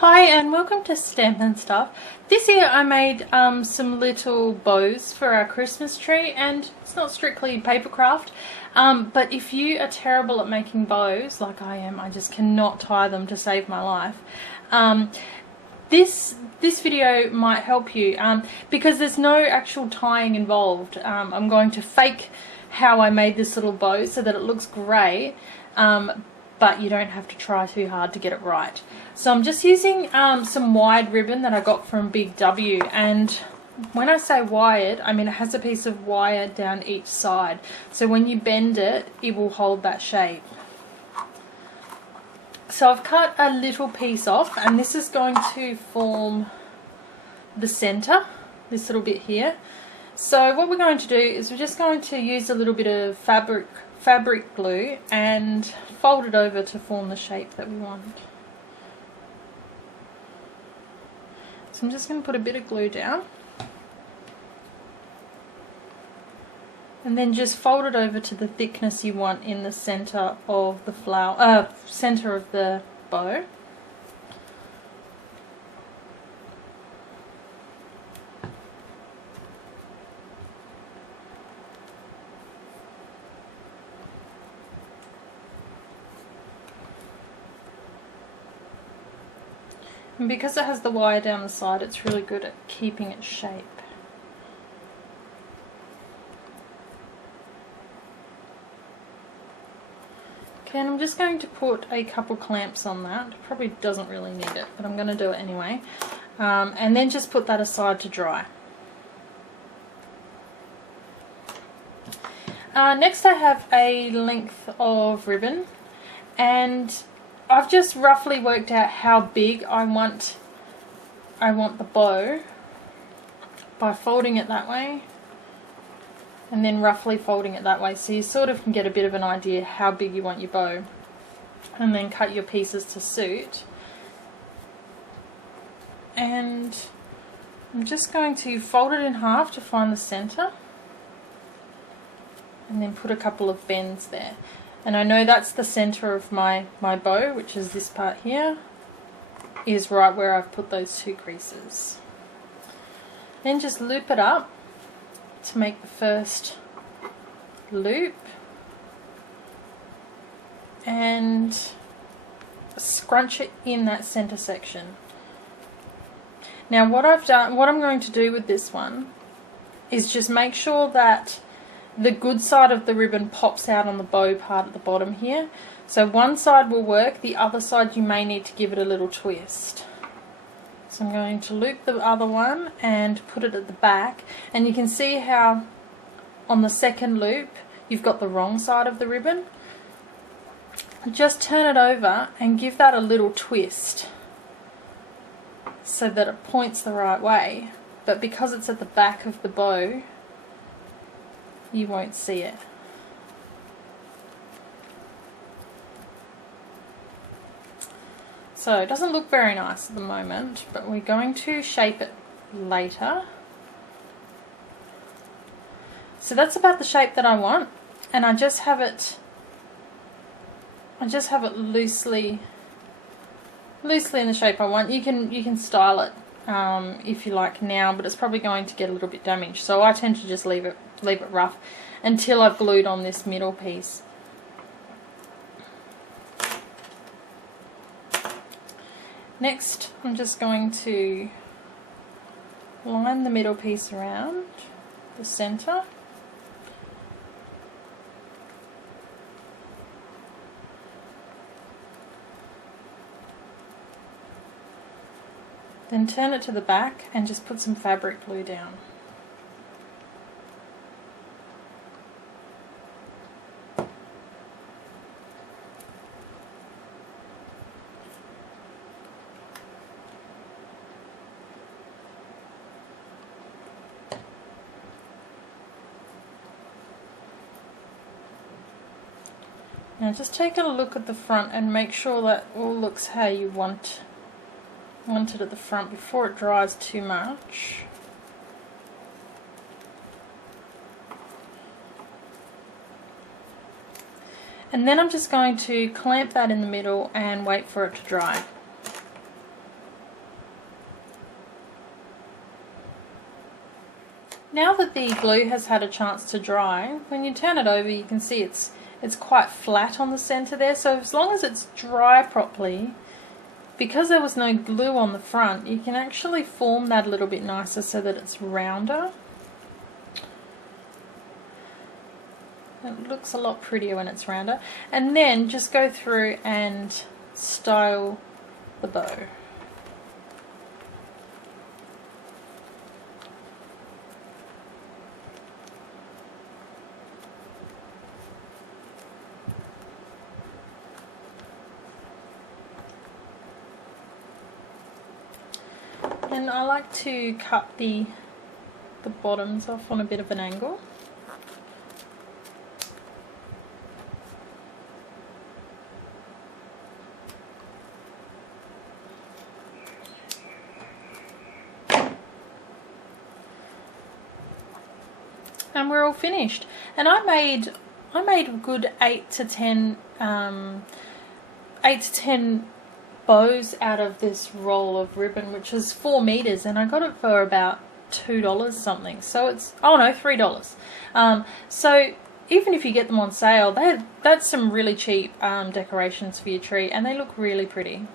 Hi and welcome to Stampin' Stuff. This year I made some little bows for our Christmas tree, and it's not strictly paper craft, but if you are terrible at making bows like I am, I just cannot tie them to save my life. This video might help you because there's no actual tying involved. I'm going to fake how I made this little bow so that it looks great, but you don't have to try too hard to get it right. So I'm just using some wide ribbon that I got from Big W, and when I say wired, I mean it has a piece of wire down each side, so when you bend it, it will hold that shape. So I've cut a little piece off, and this is going to form the center, this little bit here. So what we're going to do is we're just going to use a little bit of fabric glue and fold it over to form the shape that we want. So I'm just going to put a bit of glue down and then just fold it over to the thickness you want in the center of the flower, center of the bow. And because it has the wire down the side, it's really good at keeping its shape. Okay, and I'm just going to put a couple clamps on that. Probably doesn't really need it, but I'm going to do it anyway. And then just put that aside to dry. Next I have a length of ribbon, and I've just roughly worked out how big I want the bow by folding it that way and then roughly folding it that way, so you sort of can get a bit of an idea how big you want your bow, and then cut your pieces to suit. And I'm just going to fold it in half to find the center and then put a couple of bends there. And I know that's the center of my bow, which is this part here, is right where I've put those two creases. Then just loop it up to make the first loop and scrunch it in that center section. Now what I'm going to do with this one is just make sure that the good side of the ribbon pops out on the bow part at the bottom here. So one side will work, the other side you may need to give it a little twist. So I'm going to loop the other one and put it at the back, and you can see how on the second loop you've got the wrong side of the ribbon. Just turn it over and give that a little twist so that it points the right way, but because it's at the back of the bow you won't see it. So it doesn't look very nice at the moment, but we're going to shape it later. So that's about the shape that I want, and I just have it loosely in the shape I want. You can style it if you like now, but it's probably going to get a little bit damaged, so I tend to just leave it rough until I've glued on this middle piece. Next I'm just going to line the middle piece around the center. Then turn it to the back and just put some fabric glue down. Now just take a look at the front and make sure that all looks how you want it at the front before it dries too much. And then I'm just going to clamp that in the middle and wait for it to dry. Now that the glue has had a chance to dry, when you turn it over you can see it's quite flat on the center there, so as long as it's dry properly, because there was no glue on the front, you can actually form that a little bit nicer so that it's rounder. It looks a lot prettier when it's rounder. And then just go through and style the bow. And I like to cut the bottoms off on a bit of an angle. And we're all finished. And I made a good 8 to 10 bows out of this roll of ribbon, which is 4 meters, and I got it for about $2 something. So it's, oh no, $3. So even if you get them on sale, that's some really cheap decorations for your tree, and they look really pretty.